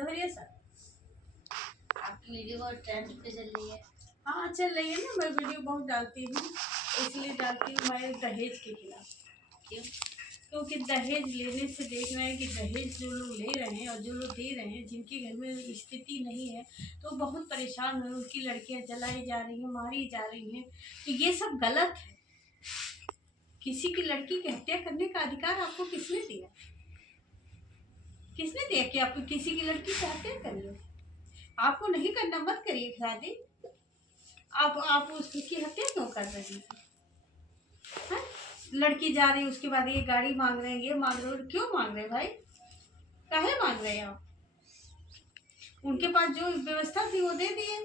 घबरिया सा। आपकी वीडियो बहुत ट्रेंड पे चल रही है। हाँ चल रही है ना, मैं वीडियो बहुत डालती हूँ, इसलिए डालती हूँ मैं दहेज के खिलाफ। क्यों? क्योंकि दहेज लेने से देख रहे हैं कि दहेज जो लोग ले रहे हैं और जो लोग दे रहे हैं, जिनके घर में स्थिति नहीं है तो बहुत परेशान हैं, उनकी लड़कियां जलाई जा रही हैं, मारी जा रही हैं। तो ये सब गलत है। किसी की लड़की की हत्या करने का अधिकार आपको किसने दिया? किसने दिया कि आप किसी की लड़की की हत्या करिए? आपको नहीं करना, मत करिए शादी। आप उसकी हत्या क्यों कर रहे हैं? लड़की जा रही है, उसके बाद ये गाड़ी मांग रहे हैं, ये मांग रहे हैं, क्यों मांग रहे हैं भाई? काहे मांग रहे हैं आप? उनके पास जो व्यवस्था थी वो दे दिए।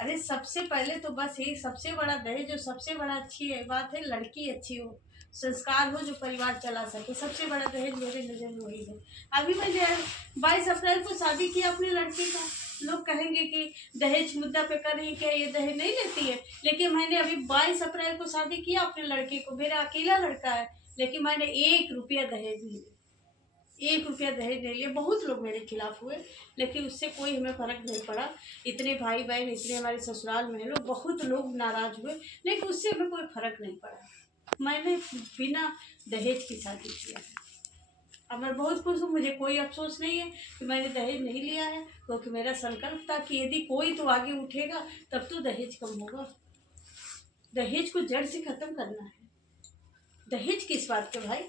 अरे सबसे पहले तो बस यही सबसे बड़ा दहेज, जो सबसे बड़ा अच्छी बात है, लड़की अच्छी हो, संस्कार हो, जो परिवार चला सके। सबसे बड़ा दहेज मेरे नजर में वही है। अभी मैंने 22 अप्रैल को शादी किया अपनी लड़की का। लोग कहेंगे कि दहेज मुद्दा पे कर रही, क्या ये दहेज नहीं लेती है? लेकिन मैंने अभी 22 अप्रैल को शादी किया अपने लड़के को, मेरा अकेला लड़का है, लेकिन मैंने 1 रुपया दहेज नहीं लिया। 1 रुपया दहेज नहीं लिया। बहुत लोग मेरे खिलाफ हुए, लेकिन उससे कोई हमें फर्क नहीं पड़ा। इतने भाई बहन, इतने हमारे ससुराल में लोग, बहुत लोग नाराज हुए, लेकिन उससे हमें कोई फर्क नहीं पड़ा। मैंने बिना दहेज की शादी किया है। अब मैं बहुत खुश हूँ, मुझे कोई अफसोस नहीं है कि मैंने दहेज नहीं लिया है, क्योंकि मेरा संकल्प था कि यदि कोई तो आगे उठेगा तब तो दहेज कम होगा। दहेज को जड़ से खत्म करना है। दहेज किस बात के भाई?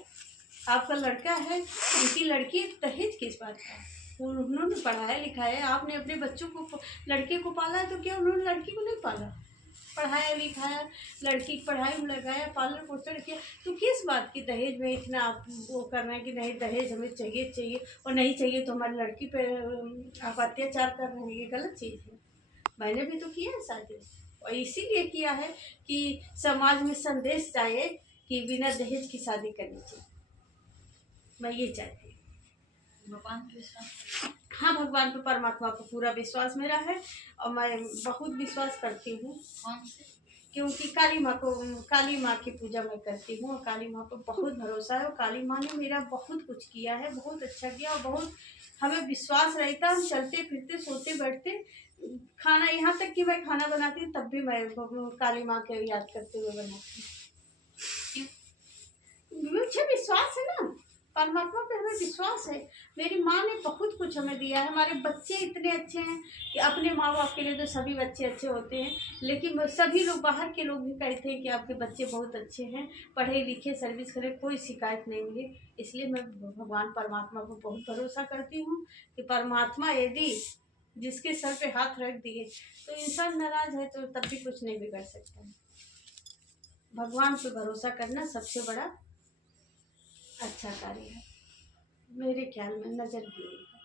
आपका लड़का है, उनकी लड़की है, दहेज किस बात का? उन्होंने पढ़ाया लिखाया है, आपने अपने बच्चों को, लड़के को पाला है, तो क्या उन्होंने लड़की को नहीं पाला? पढ़ाया लिखाया, लड़की की पढ़ाई में लगाया, पालन पोषण किया, तो किस बात की दहेज में इतना आप वो करना है कि नहीं दहेज हमें चाहिए चाहिए, और नहीं चाहिए तो हमारी लड़की पे आप अत्याचार कर रहे हैं? ये गलत चीज़ है। मैंने भी तो किया है शादी, और इसीलिए किया है कि समाज में संदेश जाए कि बिना दहेज की शादी करनी चाहिए। मैं ये चाहती हूँ। भगवान पे विश्वास? हाँ, भगवान पे, परमात्मा पे पूरा विश्वास मेरा है, और मैं बहुत विश्वास करती हूँ। कौन से? क्योंकि काली माँ को, काली माँ की पूजा मैं करती हूँ, और काली माँ पर बहुत भरोसा है, और काली माँ ने मेरा बहुत कुछ किया है, बहुत अच्छा किया, और बहुत हमें विश्वास रहता है। हम चलते फिरते, सोते बैठते, खाना, यहाँ तक कि मैं खाना बनाती हूँ तब भी मैं काली माँ के याद करते हुए बनाती हूँ। मुझे विश्वास है ना, परमात्मा पे हमें विश्वास है। मेरी माँ ने बहुत कुछ हमें दिया है। हमारे बच्चे इतने अच्छे हैं कि अपने माँ बाप के लिए तो सभी बच्चे अच्छे होते हैं, लेकिन सभी लोग, बाहर के लोग भी कहते हैं कि आपके बच्चे बहुत अच्छे हैं, पढ़े लिखे, सर्विस करें, कोई शिकायत नहीं मिली। इसलिए मैं भगवान परमात्मा को बहुत भरोसा करती हूँ कि परमात्मा यदि जिसके सर पे हाथ रख दिए तो इंसान नाराज है तो तब भी कुछ नहीं बिगड़ सकता है। भगवान पे भरोसा करना सबसे बड़ा अच्छा कार्य है मेरे ख्याल में, नजर भी यही है।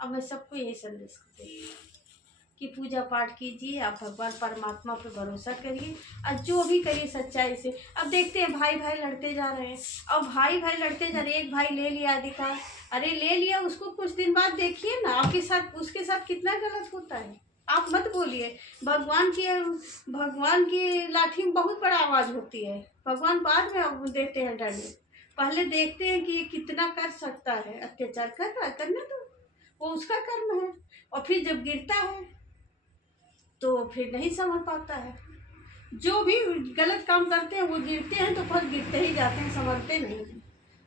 अब मैं सबको यही संदेश देती हूँ कि पूजा पाठ कीजिए, आप भगवान परमात्मा पे भरोसा करिए, और जो भी करिए सच्चाई से। अब देखते हैं भाई भाई लड़ते जा रहे हैं, अब भाई भाई लड़ते जा रहे हैं, एक भाई ले लिया अधिकार, अरे ले लिया, उसको कुछ दिन बाद देखिए ना आपके साथ, उसके साथ कितना गलत होता है। आप मत बोलिए। भगवान की लाठी में बहुत बड़ा आवाज होती है, भगवान बाद में देते हैं डंड, पहले देखते हैं कि ये कितना कर सकता है। अत्याचार कर रहा है, करने दो, वो उसका कर्म है। और फिर जब गिरता है तो फिर नहीं संभल पाता है। जो भी गलत काम करते हैं वो गिरते हैं, तो फल गिरते ही जाते हैं, संभलते नहीं हैं।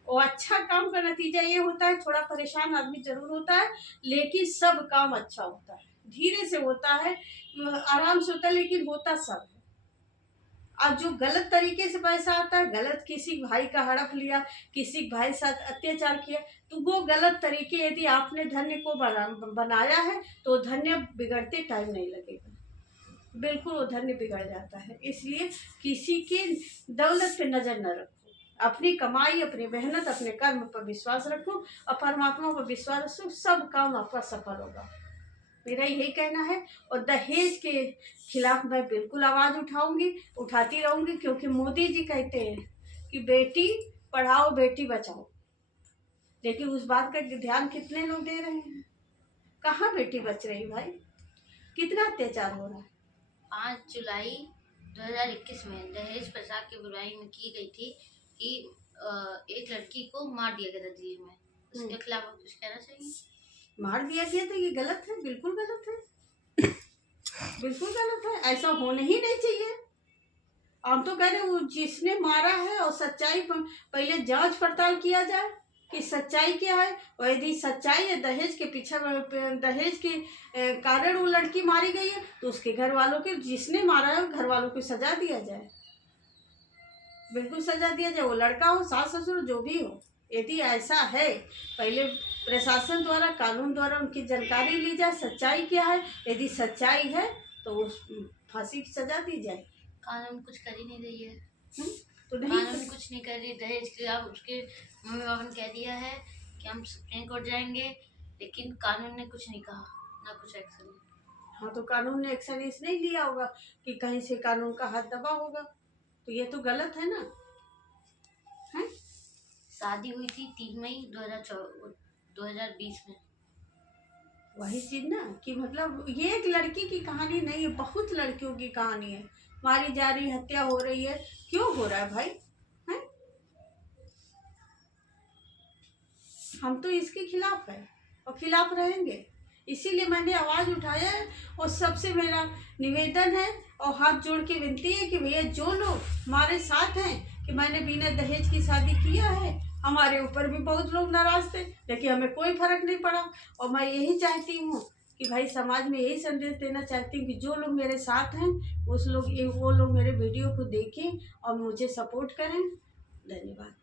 और अच्छा काम का नतीजा ये होता है, थोड़ा परेशान आदमी जरूर होता है, लेकिन सब काम अच्छा होता है, धीरे से होता है, आराम से होता है, लेकिन होता सब है। अब जो गलत तरीके से पैसा आता है, गलत किसी भाई का हड़प लिया, किसी भाई साथ अत्याचार किया, तो वो गलत तरीके, यदि आपने धन्य को बनाया है तो धन्य बिगड़ते टाइम नहीं लगेगा, बिल्कुल वो धन्य बिगड़ जाता है। इसलिए किसी की दौलत पे नजर न रखो, अपनी कमाई, अपनी मेहनत, अपने कर्म पर विश्वास रखो, और परमात्मा पर विश्वास रखो, सब काम आपका सफल होगा। मेरा यही कहना है। और दहेज के खिलाफ मैं बिल्कुल आवाज उठाऊंगी, उठाती रहूंगी, क्योंकि मोदी जी कहते हैं कि बेटी पढ़ाओ बेटी बचाओ, लेकिन उस बात का ध्यान कितने लोग दे रहे हैं? कहाँ बेटी बच रही भाई? कितना अत्याचार हो रहा है। 5 जुलाई 2021 में दहेज प्रथा की बुराई में की गई थी कि एक लड़की को मार दिया गया था दिल्ली में। उसके खिलाफ आप कुछ कहना चाहिए? मार दिया गया तो ये गलत है, बिल्कुल गलत है, बिल्कुल गलत है, ऐसा होना ही नहीं चाहिए। हम तो कह रहे वो जिसने मारा है और सच्चाई पहले जांच पड़ताल किया जाए कि सच्चाई क्या है, और यदि सच्चाई है दहेज के पीछे, दहेज के कारण वो लड़की मारी गई है, तो उसके घर वालों के, जिसने मारा है घर वालों को सजा दिया जाए, बिल्कुल सजा दिया जाए, वो लड़का हो सास ससुर जो भी हो। यदि ऐसा है पहले प्रशासन द्वारा, कानून द्वारा उनकी जानकारी ली जाए, सच्चाई क्या है, यदि सच्चाई है तो उस फांसी की सजा दी जाए। कानून कुछ कर ही नहीं रही है। तो नहीं कानून कुछ नहीं कर रही। दहेज के खिलाफ उसके मम्मी पापा ने कह दिया है कि हम सुप्रीम कोर्ट जाएंगे, लेकिन कानून ने कुछ नहीं कहा, ना कुछ एक्शन। हाँ, तो कानून ने एक्शन इसलिए लिया होगा कि कहीं से कानून का हाथ दबा होगा, तो ये तो गलत है ना। है शादी हुई थी 3 मई 2020 में। वही चीज ना कि मतलब ये एक लड़की की कहानी नहीं है, बहुत लड़कियों की कहानी है, मारी जा रही, हत्या हो रही है, क्यों हो रहा है भाई? है हम तो इसके खिलाफ है और खिलाफ रहेंगे, इसीलिए मैंने आवाज उठाया है। और सबसे मेरा निवेदन है और हाथ जोड़ के विनती है कि भैया जो लोग हमारे साथ हैं कि मैंने बिना दहेज की शादी किया है, हमारे ऊपर भी बहुत लोग नाराज थे, लेकिन हमें कोई फर्क नहीं पड़ा। और मैं यही चाहती हूँ कि भाई समाज में यही संदेश देना चाहती हूँ कि जो लोग मेरे साथ हैं वो लोग मेरे वीडियो को देखें और मुझे सपोर्ट करें। धन्यवाद।